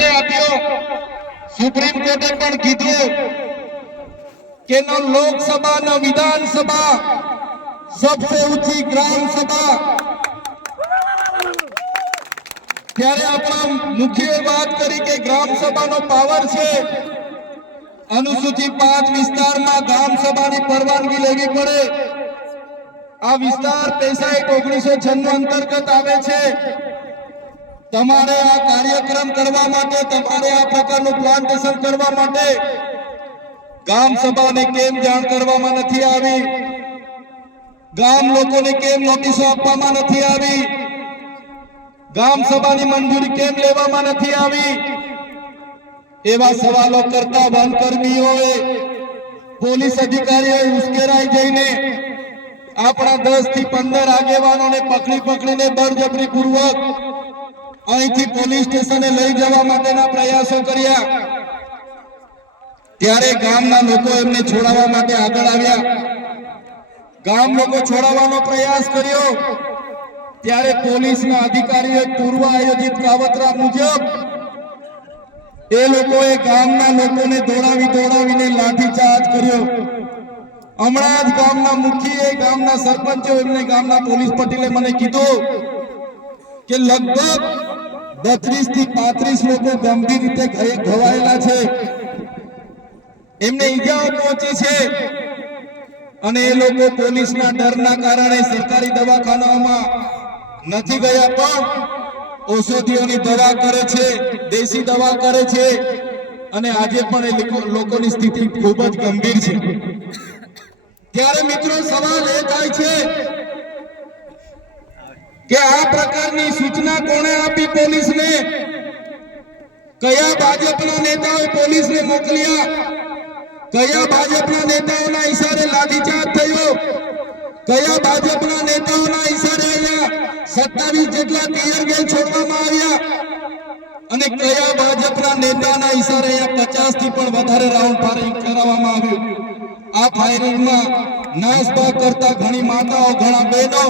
કોને આપ્યો? સુપ્રીમ કોર્ટે પણ કીધું કે ન લોકસભા ન વિધાનસભા, सबसे ऊंची ग्राम सभा। ત્યારે આપણા મુખ્ય વાત કરી કે ગ્રામ સભાનો પાવર છે। અનુસૂચિત 5 વિસ્તારમાં ગ્રામ સભાની પરવાનગી લેવી પડે। આ વિસ્તાર 1996 અંતર્ગત આવે છે। તમારે આ કાર્યક્રમ કરવા માટે, તમારે આ પ્રકારનું પ્લાન્ટેશન કરવા માટે ગ્રામ સભાને કેમ જાણ કરવામાં નથી આવી? ગામ લોકોને કેમ નોટિસો આપવામાં નથી આવી? ગામ સભાની મંજૂરી કેમ લેવામાં નથી આવી? એવા સવાલો કરતા વનકર્મીઓએ, પોલીસ અધિકારીઓએ ઉશ્કેરાઈ જઈને આપણા 10 થી 15 આગેવાનોને પકડીને બળજબરી પૂર્વક અહીંથી પોલીસ સ્ટેશને લઈ જવા માટેના પ્રયાસો કર્યા। ત્યારે ગામના લોકો એમને છોડાવવા માટે આગળ આવ્યા। ગામ લોકો છોડાવવાનો પ્રયાસ કર્યો ત્યારે પોલીસના અધિકારીઓએ પૂર્વ આયોજિત કાવતરા મુજબ એ લોકોએ ગામના લોકોને દોડાવીને લાઠીચાર્જ કર્યો। હમણાં જ ગામના મુખીએ, ગામના સરપંચો, એમને ગામના પોલીસ પટેલે મને કીધું કે લગભગ 32 થી 35 લોકો ગંભીર રીતે ઘવાયેલા છે, એમને ઈજાઓ પહોંચી છે અને એ લોકો પોલીસના ડરના કારણે સરકારી દવાખાનાઓમાં નથી ગયા, પણ ઔષધિઓની દવા કરે છે, દેશી દવા કરે છે અને આજે પણ એ લોકોની સ્થિતિ ખૂબ જ ગંભીર છે। ત્યારે મિત્રો સવાલ એ થાય છે કે આ પ્રકારની સૂચના કોણે આપી પોલીસને? કયા ભાજપના નેતાઓએ પોલીસને મોકલ્યા? કયા ભાજપના નેતાઓના ઈશારે લાઠીચાર્જ થયો? કયા ભાજપના નેતાઓના ઈશારે અહીંયા 27 જેટલા ટીયર ગેસ છોડવામાં આવ્યા? અને કયા ભાજપના નેતાના ઈશારે અહીંયા 50 થી પણ વધારે રાઉન્ડ ફાયરિંગ કરાવવામાં આવ્યું? આ ફાયરિંગમાં નાસભાગ કરતા ઘણી માતાઓ, ઘણા બહેનો,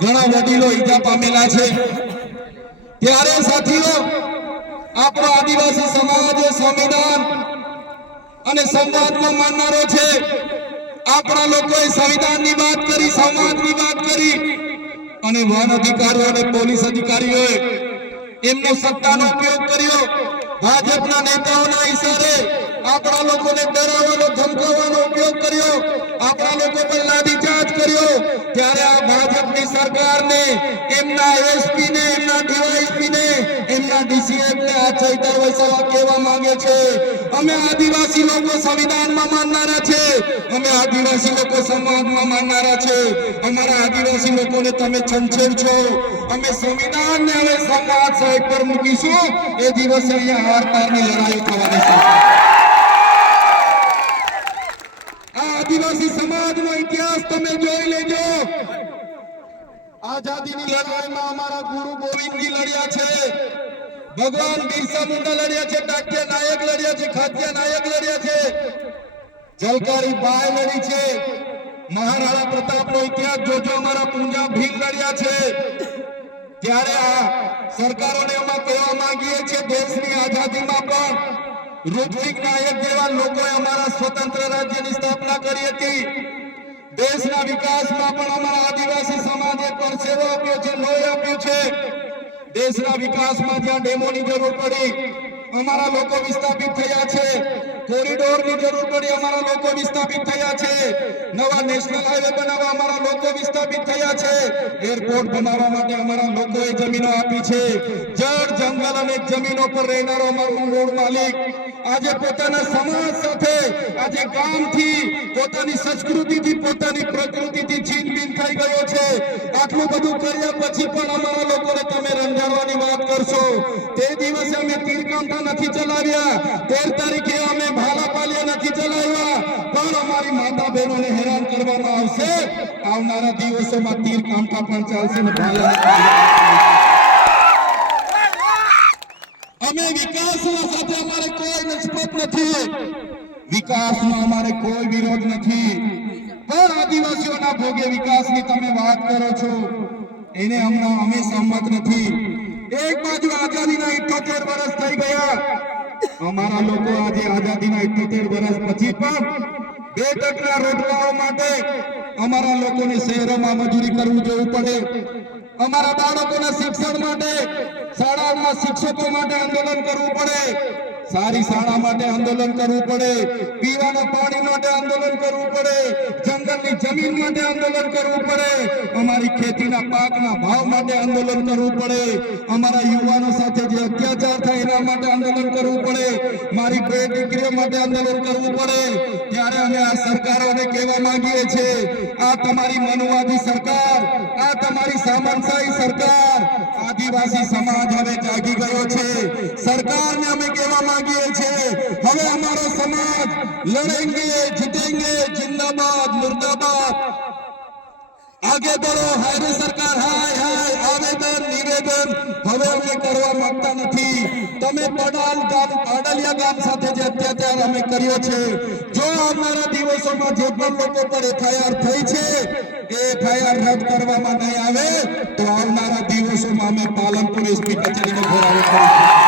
ઘણા વડીલો ઈજા પામેલા છે। ત્યારે સાથીઓ, આપણો આદિવાસી સમાજ એ સંવિધાન અને સંવાદમાં માનનારો છે। આપણા લોકોએ સંવિધાનની વાત કરી, સમાજની વાત કરી અને વન અધિકારીઓ અને પોલીસ અધિકારીઓએ એમનો સત્તાનો ઉપયોગ કર્યો। ભાજપના નેતાઓના ઈશારે આપણા લોકોને ડરાવવાનો, ધમકાવવાનો ઉપયોગ કર્યો, આપણા લોકો પર લાઠીચાર્જ કર્યો। ત્યારે આ ભાજપની સરકારને, એમના એસપી ને, એમના ડીવાયએસપી ને, એમના ડીસીએમ ને આ ચૈતર વૈસાવા કહેવા માંગે છે, અમે આદિવાસી લોકો સંવિધાનમાં માનનારા છે, અમે આદિવાસી લોકો સમાજમાં માનનારા છે, અમારા આદિવાસી લોકોને તમે છંછેડ છો, અમે સંવિધાનને હવે સમાજ સાઈડ પર મૂકીશું। એ દિવસે અહીંયા હાર-પારની લડાઈ થવાની છે। આ આદિવાસી સમાજનો ઇતિહાસ તમે જોઈ લેજો। આઝાદીની લડાઈમાં અમારા ગુરુ ગોવિંદજી લડ્યા છે, ભગવાન બિરસા મુંડા લડ્યા છે, ટાટિયા નાયક લડ્યા છે, ખાટિયા નાયક લડ્યા છે, ઝલકારી બાઈ લડી છે, મહારાણા પ્રતાપનો ઇતિહાસ જોજો, અમારા પૂંજા ભીલ લડ્યા છે। ત્યારે આ સરકારોને અમે કહેવા માંગીએ છીએ, દેશની આઝાદીમાં પણ રૂપસિંહ નાયક જેવા લોકોએ અમારા સ્વતંત્ર રાજ્યની સ્થાપના કરી હતી। દેશના વિકાસમાં પણ અમારા આદિવાસી સમાજે પરસેવો આપ્યો છે, લોહી આપ્યું છે। દેશના વિકાસમાં જ્યાં ડેમોની જરૂર પડી, અમારા લોકો વિસ્થાપિત થયા છે। કોરિડોરની જરૂર પડી, અમારા લોકો વિસ્થાપિત થયા છે। નવા નેશનલ હાઈવે બનાવવા અમારા લોકો વિસ્થાપિત થયા છે। એરપોર્ટ બનાવવા માટે અમારા લોકોએ જમીનો આપી છે। જળ, જંગલ અને જમીનો પર રહેનારો અમારો મૂળ માલિક આજે પોતાના સમાજ સાથે, આજે ગામથી, પોતાની સંસ્કૃતિથી, પોતાની પ્રકૃતિથી છીનબીન થઈ ગયો છે। આટલું બધું કર્યા પછી પણ અમારા લોકોને તમે રંજાડવાની વાત કરશો? તે દિવસે અમે તીરકાંઠા નથી ચલાવ્યા, 13 તારીખે અમે ભાલાપાલિયા નથી ચલાવ્યા, પણ અમારી માતા બહેનોને હેરાન કરવામાં આવશે। આવનારા દિવસોમાં તીરકાંઠા પણ ચાલશે ને ભાલા। અમે વિકાસના સાથે અમારે કોઈ નિસ્બત નથી, વિકાસનો અમારે કોઈ વિરોધ નથી, પણ આદિવાસીઓના ભોગે વિકાસની તમે વાત કરો છો, એને હમણાં અમે સહમત નથી। એક બાજુ આઝાદીના 78 વર્ષ થઈ ગયા, અમારા લોકો આજે આઝાદીના 78 વર્ષ પછી પણ 2% રોટલાઓ માટે અમારા લોકોને શહેરોમાં મજૂરી કરવું જવું પડે, અમારા બાળકોના શિક્ષણ માટે શાળાઓમાં શિક્ષકો માટે આંદોલન કરવું પડે, સારી શાળા માટે આંદોલન કરવું પડે, પીવાના પાણી માટે આંદોલન કરવું પડે, જંગલની જમીન માટે આંદોલન કરવું પડે, અમારી ખેતીના પાકના ભાવ માટે આંદોલન કરવું પડે, અમારા યુવાનો સાથે જે અત્યાચાર થાય એના માટે આંદોલન કરવું પડે, મારી બે દીકરીઓ માટે આંદોલન કરવું પડે. ત્યારે અમે આ સરકારોને કહેવા માંગીએ છીએ, આ તમારી મનુવાદી સરકાર, આ તમારી સામંતશાહી સરકાર, આદિવાસી સમાજ હવે જાગી ગયો છે. સરકારને અમે કહેવા માંગીએ છીએ, હવે અમારો સમાજ લડેંગે જીતેંગે, जिंदाबाद मुर्दाबाद, आगे बढ़ो. हाय सरकार, हाय हाय, आवेदन निवेदन હવે અમે કરવા માંગતા નથી. તમે પાડલિયા ગામ સાથે જે અત્યાચાર અમે કર્યો છે, જો આવનારા દિવસોમાં જે પણ લોકો પર એફઆઈઆર થઈ છે એ એફઆઈઆર રદ કરવામાં નહીં આવે તો આવનારા દિવસોમાં અમે પાલનપુર એસપી કચેરીનો ઘેરાવો કરીશું.